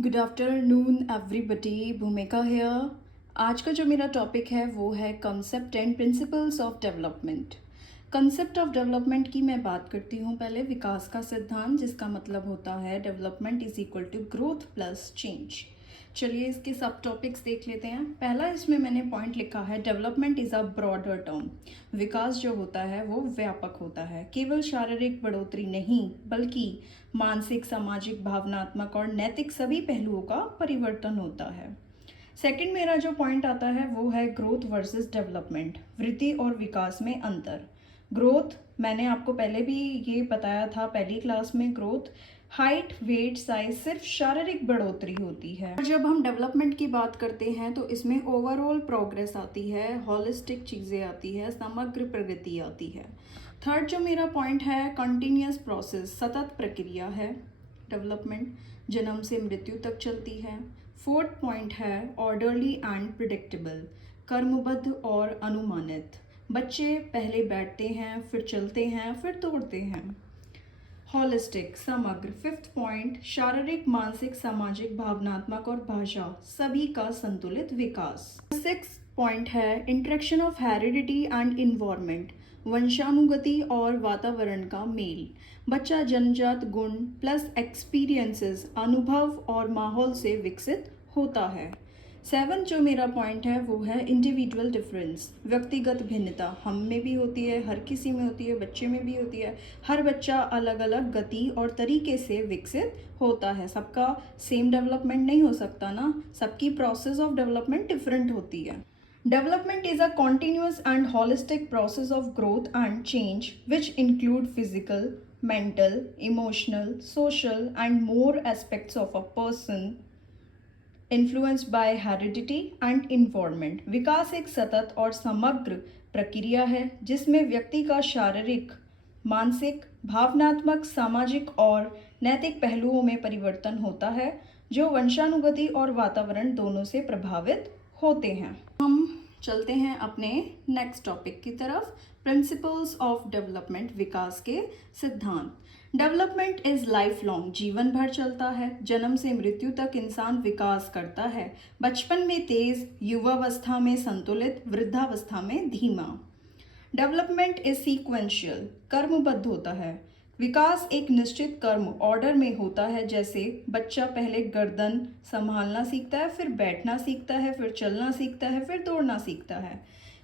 Good afternoon everybody, भूमिका hair. आज का जो मेरा टॉपिक है वो है concept and principles of development. Concept of development की मैं बात करती हूँ पहले। विकास का सिद्धांत, जिसका मतलब होता है development is equal to growth plus change. चलिए इसके सब टॉपिक्स देख लेते हैं। पहला इसमें मैंने पॉइंट लिखा है development is a broader term. विकास जो होता है वो व्यापक होता है, केवल शारीरिक बढ़ोतरी नहीं बल्कि मानसिक, सामाजिक, भावनात्मक और नैतिक सभी पहलुओं का परिवर्तन होता है। सेकंड मेरा जो पॉइंट आता है वो है ग्रोथ वर्सेस डेवलपमेंट, वृद्धि और विकास में अंतर। ग्रोथ मैंने आपको पहले भी ये बताया था पहली क्लास में, ग्रोथ हाइट, वेट, साइज सिर्फ शारीरिक बढ़ोतरी होती है। और जब हम डेवलपमेंट की बात करते हैं तो इसमें ओवरऑल प्रोग्रेस आती है, हॉलिस्टिक चीज़ें आती है, समग्र प्रगति आती है। थर्ड जो मेरा पॉइंट है कंटिन्यूस प्रोसेस, सतत प्रक्रिया है डेवलपमेंट, जन्म से मृत्यु तक चलती है। फोर्थ पॉइंट है ऑर्डरली एंड प्रिडिक्टेबल, कर्मबद्ध और अनुमानित। बच्चे पहले बैठते हैं, फिर चलते हैं, फिर दौड़ते हैं। हॉलिस्टिक, समग्र। फिफ्थ पॉइंट शारीरिक, मानसिक, सामाजिक, भावनात्मक और भाषा सभी का संतुलित विकास। सिक्स पॉइंट है interaction of heredity and environment, वंशानुगति और वातावरण का मेल। बच्चा जन्मजात गुण प्लस एक्सपीरियंसेस, अनुभव और माहौल से विकसित होता है। सेवन जो मेरा पॉइंट है वो है इंडिविजुअल डिफरेंस, व्यक्तिगत भिन्नता। हम में भी होती है, हर किसी में होती है, बच्चे में भी होती है। हर बच्चा अलग अलग गति और तरीके से विकसित होता है, सबका सेम डेवलपमेंट नहीं हो सकता ना, सबकी प्रोसेस ऑफ डेवलपमेंट डिफरेंट होती है। Development is a continuous and holistic process of growth and change which include physical, mental, emotional, social and more aspects of a person influenced by heredity and environment। विकास एक सतत और समग्र प्रक्रिया है जिसमें व्यक्ति का शारीरिक, मानसिक, भावनात्मक, सामाजिक और नैतिक पहलुओं में परिवर्तन होता है जो वंशानुगति और वातावरण दोनों से प्रभावित होते हैं। हम चलते हैं अपने नेक्स्ट टॉपिक की तरफ, प्रिंसिपल्स ऑफ डेवलपमेंट, विकास के सिद्धांत। डेवलपमेंट इज लाइफ लॉन्ग, जीवन भर चलता है। जन्म से मृत्यु तक इंसान विकास करता है, बचपन में तेज, युवावस्था में संतुलित, वृद्धावस्था में धीमा। डेवलपमेंट इज सीक्वेंशियल, क्रमबद्ध होता है। विकास एक निश्चित क्रम, ऑर्डर में होता है, जैसे बच्चा पहले गर्दन संभालना सीखता है, फिर बैठना सीखता है, फिर चलना सीखता है, फिर दौड़ना सीखता है।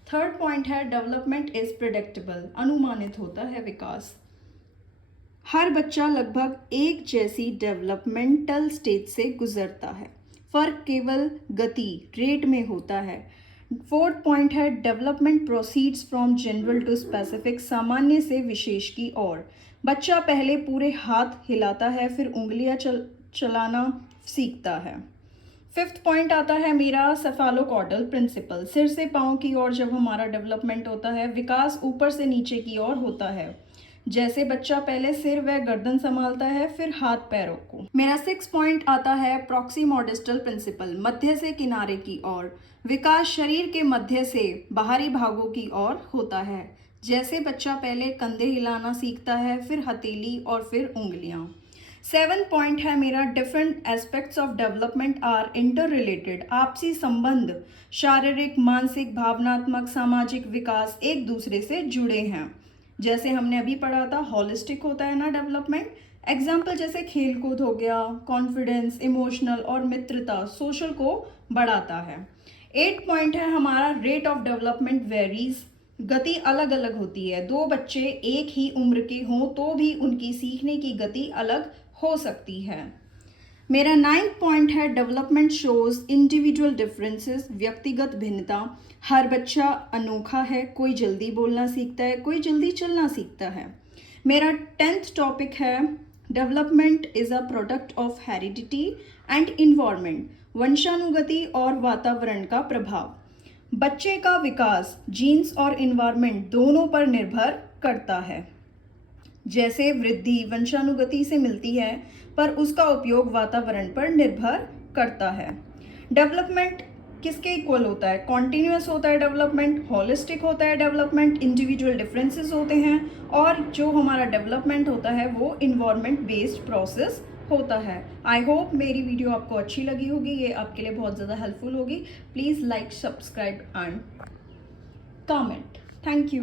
थर्ड पॉइंट है डेवलपमेंट इज प्रिडिक्टेबल, अनुमानित होता है विकास। हर बच्चा लगभग एक जैसी डेवलपमेंटल स्टेज से गुजरता है, फर्क केवल गति, रेट में होता है। फोर्थ पॉइंट है development proceeds from general to specific, सामान्य से विशेष की ओर। बच्चा पहले पूरे हाथ हिलाता है, फिर उंगलियां चलाना सीखता है। फिफ्थ पॉइंट आता है मेरा सेफालोकॉर्डल प्रिंसिपल, सिर से पाँव की ओर जब हमारा डेवलपमेंट होता है। विकास ऊपर से नीचे की ओर होता है, जैसे बच्चा पहले सिर व गर्दन संभालता है, फिर हाथ पैरों को। मेरा सिक्स पॉइंट आता है प्रॉक्सिमोडिस्टल प्रिंसिपल, मध्य से किनारे की ओर। विकास शरीर के मध्य से बाहरी भागों की ओर होता है, जैसे बच्चा पहले कंधे हिलाना सीखता है, फिर हथेली और फिर उंगलियां। सेवन पॉइंट है मेरा different aspects of development are interrelated, आपसी संबंध, शारीरिक, मानसिक, भावनात्मक, सामाजिक विकास एक दूसरे से जुड़े हैं। जैसे हमने अभी पढ़ा था हॉलिस्टिक होता है ना डेवलपमेंट। एग्जाम्पल जैसे खेल कूद हो गया, कॉन्फिडेंस, इमोशनल और मित्रता सोशल को बढ़ाता है। एट पॉइंट है हमारा रेट ऑफ डेवलपमेंट वेरीज, गति अलग अलग होती है। दो बच्चे एक ही उम्र के हों तो भी उनकी सीखने की गति अलग हो सकती है। मेरा नाइन्थ पॉइंट है डेवलपमेंट शोज इंडिविजुअल डिफरेंसेस, व्यक्तिगत भिन्नता। हर बच्चा अनोखा है, कोई जल्दी बोलना सीखता है, कोई जल्दी चलना सीखता है। मेरा टेंथ टॉपिक है development is a product of heredity and environment, वंशानुगति और वातावरण का प्रभाव। बच्चे का विकास जीन्स और इन्वायरमेंट दोनों पर निर्भर करता है, जैसे वृद्धि वंशानुगति से मिलती है पर उसका उपयोग वातावरण पर निर्भर करता है। डेवलपमेंट किसके इक्वल होता है? कॉन्टिन्यूस होता है डेवलपमेंट, हॉलिस्टिक होता है डेवलपमेंट, इंडिविजुअल डिफरेंसेस होते हैं, और जो हमारा डेवलपमेंट होता है वो इन्वायरमेंट बेस्ड प्रोसेस होता है। आई होप मेरी वीडियो आपको अच्छी लगी होगी, ये आपके लिए बहुत ज़्यादा हेल्पफुल होगी। Please like, subscribe and comment. Thank you.